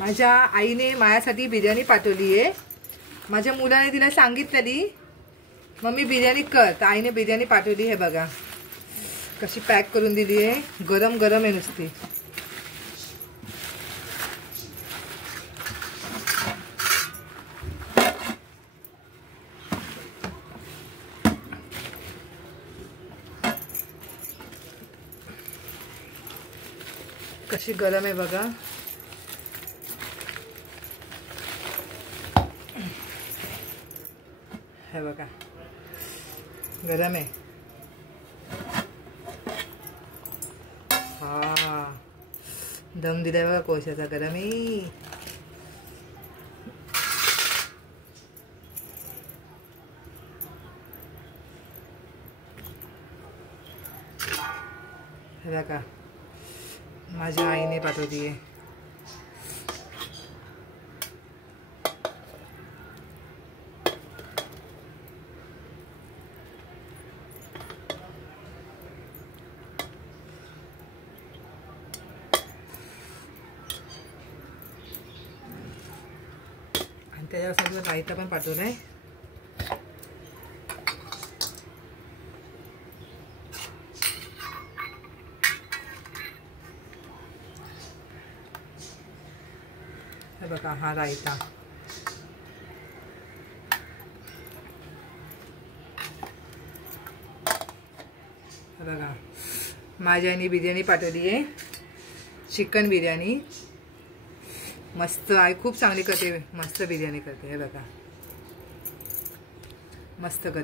माझ्या आईने माझ्यासाठी बिर्याणी पाठवली आहे। माझ्या मुलाने तिला सांगितलेली मम्मी बिर्याणी कर, तर आईने बिर्याणी पाठवली। हे बघा कशी पॅक करून दिली आहे, गरम गरम आहे नुसती। कशी गरम आहे बघा। हे बघा गरम आहे। हा दम दिलाय बघा कोळशाचा, गरम आहे। हे बघा माझ्या आईने पाठवली आहे। आणि त्याच्यासाठी रायता पण पाठवलाय। हे बघा हा रायता। हे बघा माझ्या आईने बिर्याणी पाठवली आहे, चिकन बिर्याणी। मस्त, आई खूप चांगली करते, मस्त बिर्याणी करते। हे बघा मस्त करते।